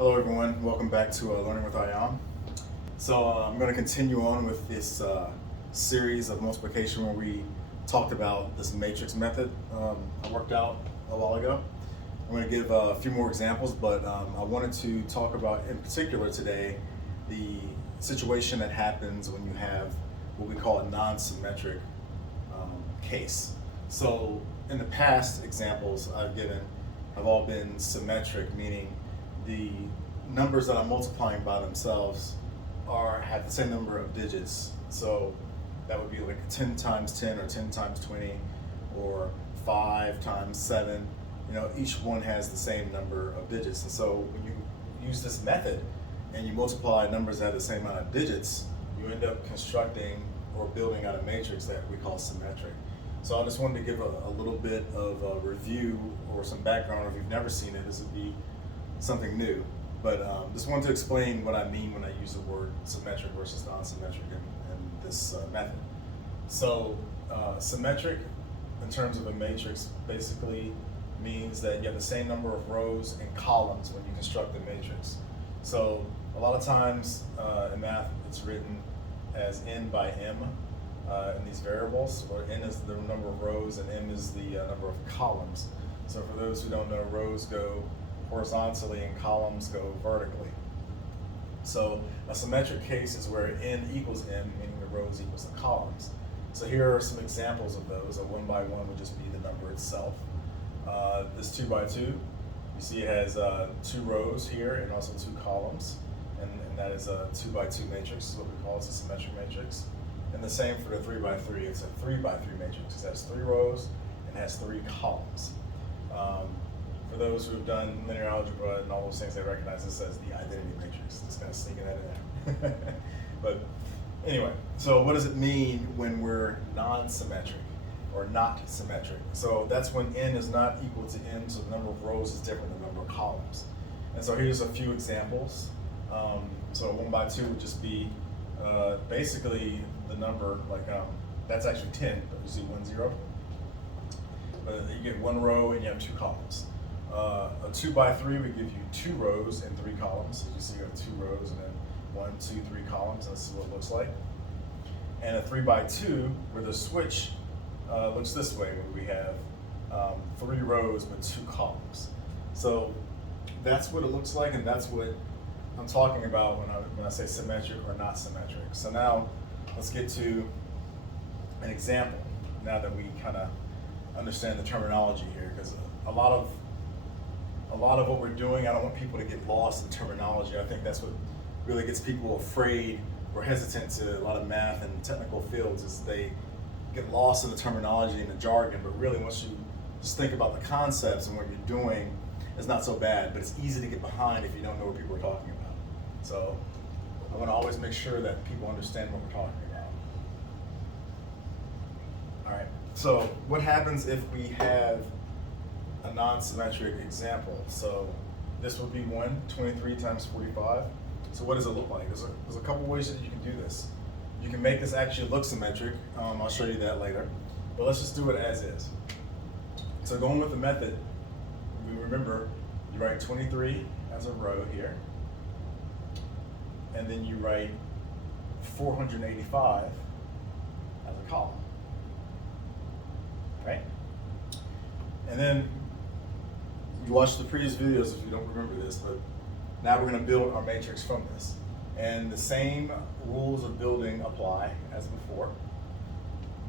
Hello everyone, welcome back to Learning with Ayam. I'm going to continue on with this series of multiplication where we talked about this matrix method I worked out a while ago. I'm going to give a few more examples, but I wanted to talk about in particular today the situation that happens when you have what we call a non-symmetric case. So in the past examples I've given have all been symmetric, meaning the numbers that I'm multiplying by themselves have the same number of digits. So that would be like 10 times 10 or 10 times 20 or 5 times 7. You know, each one has the same number of digits. And so when you use this method and you multiply numbers that have the same amount of digits, you end up constructing or building out a matrix that we call symmetric. So I just wanted to give a little bit of a review or some background. If you've never seen it, this would be something new. But just wanted to explain what I mean when I use the word symmetric versus non-symmetric in this method. So symmetric in terms of a matrix basically means that you have the same number of rows and columns when you construct the matrix. So a lot of times in math it's written as n by m in these variables, where n is the number of rows and m is the number of columns. So for those who don't know, rows go horizontally and columns go vertically. So a symmetric case is where n equals m, meaning the rows equals the columns. So here are some examples of those. A 1 by 1 would just be the number itself. This 2 by 2, you see it has 2 rows here and also 2 columns, and that is a 2 by 2 matrix, is what we call it, a symmetric matrix. And the same for the 3 by 3, it's a 3 by 3 matrix. It has 3 rows and has 3 columns. For those who have done linear algebra and all those things, they recognize this as the identity matrix. Just kind of sneaking that in there. But anyway, so what does it mean when we're non-symmetric or not symmetric? So that's when n is not equal to m, so the number of rows is different than the number of columns. And so here's a few examples. So 1 by 2 would just be basically the number, like that's actually 10, but you see 1, 0. But you get 1 row and you have 2 columns. A 2 by 3 would give you 2 rows and 3 columns. As you see, you have 2 rows and then 1, 2, 3 columns. That's what it looks like. And a 3 by 2, where the switch looks this way, where we have 3 rows but 2 columns. So that's what it looks like, and that's what I'm talking about when I say symmetric or not symmetric. So now let's get to an example. Now that we kind of understand the terminology here, because a lot of what we're doing, I don't want people to get lost in terminology. I think that's what really gets people afraid or hesitant to a lot of math and technical fields, is they get lost in the terminology and the jargon. But really, once you just think about the concepts and what you're doing, it's not so bad. But it's easy to get behind if you don't know what people are talking about. So I want to always make sure that people understand what we're talking about. All right, so what happens if we have a non-symmetric example? So this would be 23 times 45. So what does it look like? There's a couple ways that you can do this. You can make this actually look symmetric. I'll show you that later. But let's just do it as is. So going with the method, we remember you write 23 as a row here, and then you write 485 as a column, right? And then you watch the previous videos if you don't remember this, but now we're going to build our matrix from this. And the same rules of building apply as before.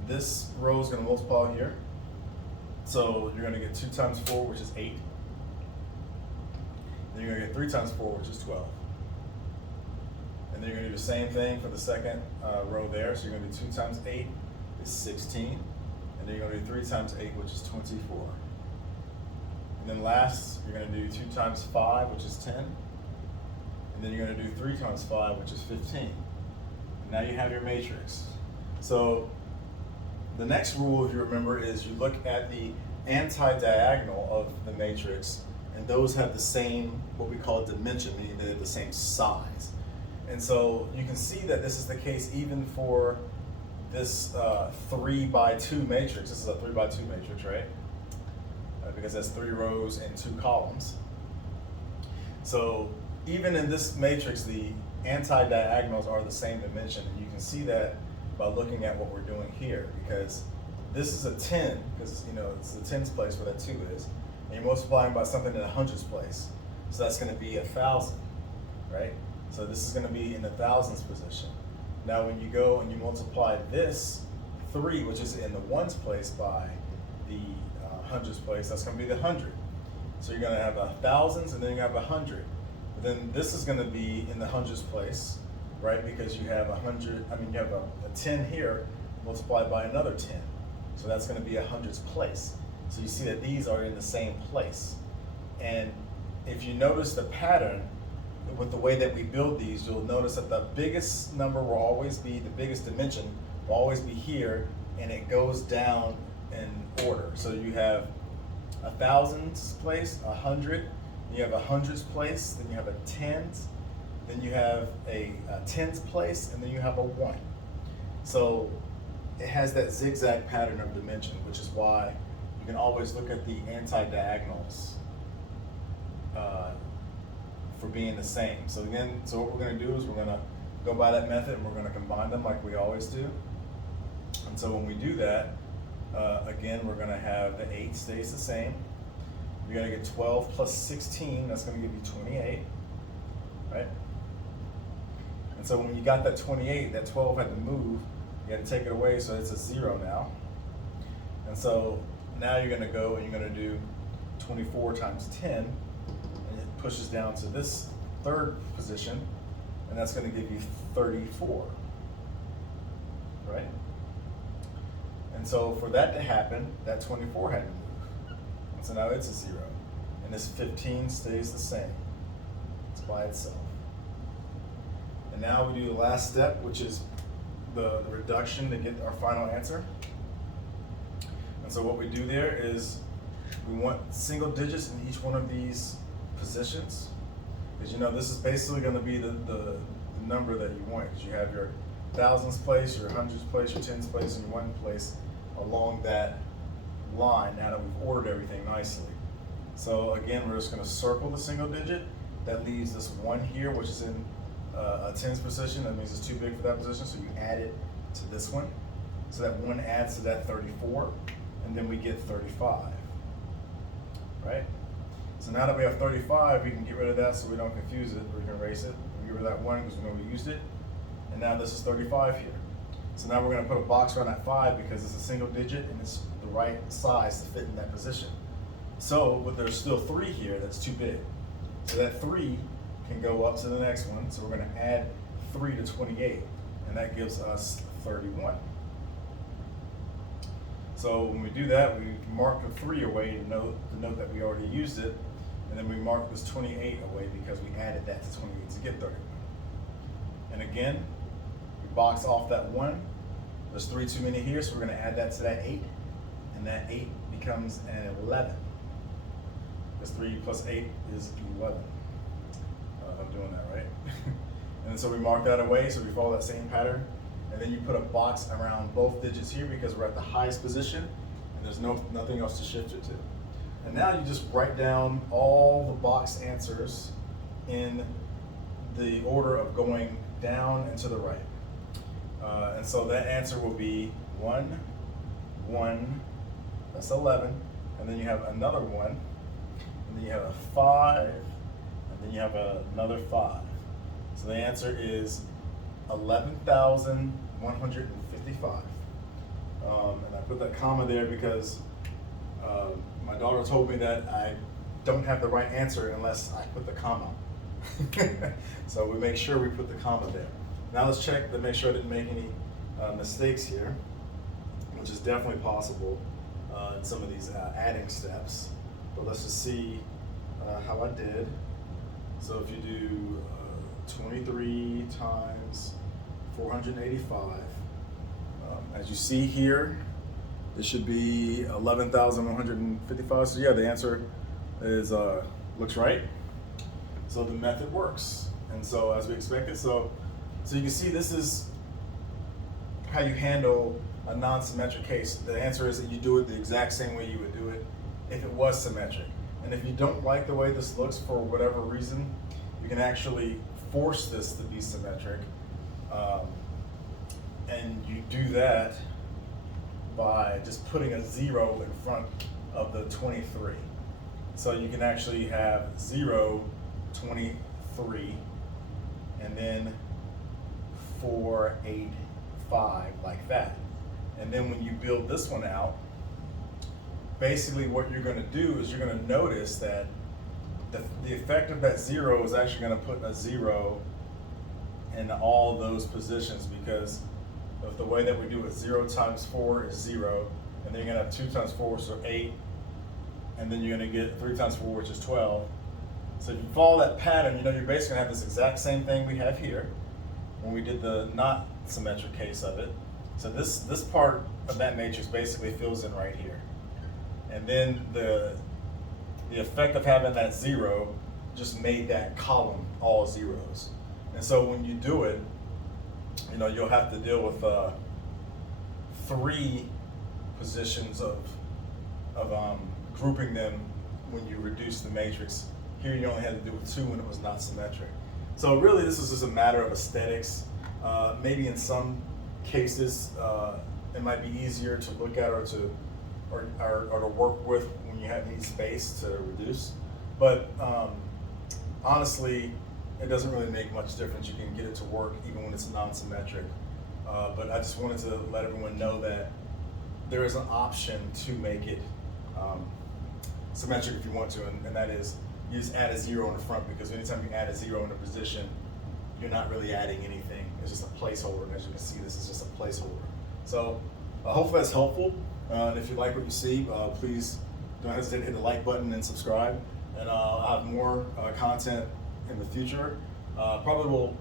This row is going to multiply here. So you're going to get 2 times 4, which is 8. Then you're going to get 3 times 4, which is 12. And then you're going to do the same thing for the second row there. So you're going to do 2 times 8 is 16. And then you're going to do 3 times 8, which is 24. And then last, you're going to do 2 times 5, which is 10. And then you're going to do 3 times 5, which is 15. And now you have your matrix. So the next rule, if you remember, is you look at the anti-diagonal of the matrix, and those have the same, what we call dimension, meaning they're the same size. And so you can see that this is the case even for this 3 by 2 matrix. This is a 3 by 2 matrix, right? Because that's 3 rows and 2 columns. So even in this matrix, the anti-diagonals are the same dimension, and you can see that by looking at what we're doing here, because this is a 10, because it's the tens place where that 2 is, and you're multiplying by something in the hundreds place, so that's going to be 1,000, right? So this is going to be in the thousands position. Now when you go and you multiply this 3, which is in the ones place, by the hundreds place, that's going to be the 100. So you're going to have thousands, and then you have 100. But then this is going to be in the hundreds place, right? Because you have 100. You have a 10 here multiplied by another 10. So that's going to be a hundreds place. So you see that these are in the same place. And if you notice the pattern with the way that we build these, you'll notice that the biggest number will always be, the biggest dimension will always be here, and it goes down in order. So you have a thousands place, 100, you have a hundreds place, then you have a tens, then you have a tens place, and then you have a 1. So it has that zigzag pattern of dimension, which is why you can always look at the anti-diagonals for being the same. So what we're going to do is we're going to go by that method, and we're going to combine them like we always do. And so when we do that, again, we're going to have the 8 stays the same. You're going to get 12 plus 16, that's going to give you 28, right? And so when you got that 28, that 12 had to move, you had to take it away, so it's a 0 now. And so now you're going to go and you're going to do 24 times 10, and it pushes down to this third position, and that's going to give you 34, right? And so for that to happen, that 24 had to move. And so now it's a 0. And this 15 stays the same. It's by itself. And now we do the last step, which is the reduction to get our final answer. And so what we do there is we want single digits in each one of these positions. Because this is basically going to be the number that you want. Because you have your thousands place, your hundreds place, your tens place, and your one place along that line now that we've ordered everything nicely. So again, we're just going to circle the single digit. That leaves this 1 here, which is in a tens position. That means it's too big for that position, so you add it to this one. So that 1 adds to that 34, and then we get 35, right? So now that we have 35, we can get rid of that so we don't confuse it. We can erase it. We get rid of that 1 because we know we used it. And now this is 35 here. So now we're going to put a box around that 5 because it's a single digit and it's the right size to fit in that position. So, but there's still 3 here that's too big. So that 3 can go up to the next one. So we're going to add 3 to 28, and that gives us 31. So when we do that, we mark the 3 away to note that we already used it, and then we mark this 28 away because we added that to 28 to get 31. And again, we box off that 1. There's 3 too many here, so we're going to add that to that 8, and that 8 becomes an 11. Because 3 plus 8 is 11. I'm doing that right. And so we mark that away, so we follow that same pattern. And then you put a box around both digits here because we're at the highest position, and there's nothing else to shift it to. And now you just write down all the box answers in the order of going down and to the right. And so that answer will be 1, 1, that's 11, and then you have another 1, and then you have a 5, and then you have another 5. So the answer is 11,155. And I put that comma there because my daughter told me that I don't have the right answer unless I put the comma. So we make sure we put the comma there. Now let's check to make sure I didn't make any mistakes here, which is definitely possible in some of these adding steps. But let's just see how I did. So if you do 23 times 485, as you see here, it should be 11,155. So yeah, the answer is looks right. So the method works, and so as we expected. So you can see this is how you handle a non-symmetric case. The answer is that you do it the exact same way you would do it if it was symmetric. And if you don't like the way this looks for whatever reason, you can actually force this to be symmetric. And you do that by just putting a 0 in front of the 23. So you can actually have 0, 23, and then 4, 8, 5, like that. And then when you build this one out, basically what you're going to do is you're going to notice that the effect of that 0 is actually going to put a 0 in all those positions, because of the way that we do it. 0 times 4 is 0, and then you're going to have 2 times 4, so 8, and then you're going to get 3 times 4, which is 12. So if you follow that pattern, you know you're basically going to have this exact same thing we have here when we did the not symmetric case of it. So this part of that matrix basically fills in right here. And then the effect of having that 0 just made that column all zeros. And so when you do it, you know, you'll have to deal with 3 positions of grouping them when you reduce the matrix. Here you only had to do with 2 when it was not symmetric. So really this is just a matter of aesthetics. Maybe in some cases it might be easier to look at or to work with when you need space to reduce. But honestly, it doesn't really make much difference. You can get it to work even when it's non-symmetric. But I just wanted to let everyone know that there is an option to make it symmetric if you want to, and that is you just add a 0 in the front, because anytime you add a 0 in a position, you're not really adding anything. It's just a placeholder, and as you can see, this is just a placeholder. So hopefully that's helpful. And if you like what you see, please don't hesitate to hit the like button and subscribe. And I'll have more content in the future. Probably will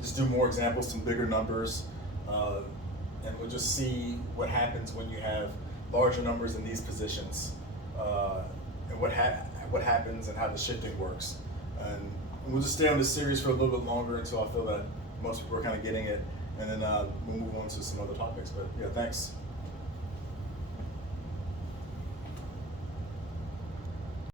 just do more examples, some bigger numbers, and we'll just see what happens when you have larger numbers in these positions, and what happens and how the shifting works. And we'll just stay on this series for a little bit longer until I feel that most people are kind of getting it, and then we'll move on to some other topics. But yeah, thanks.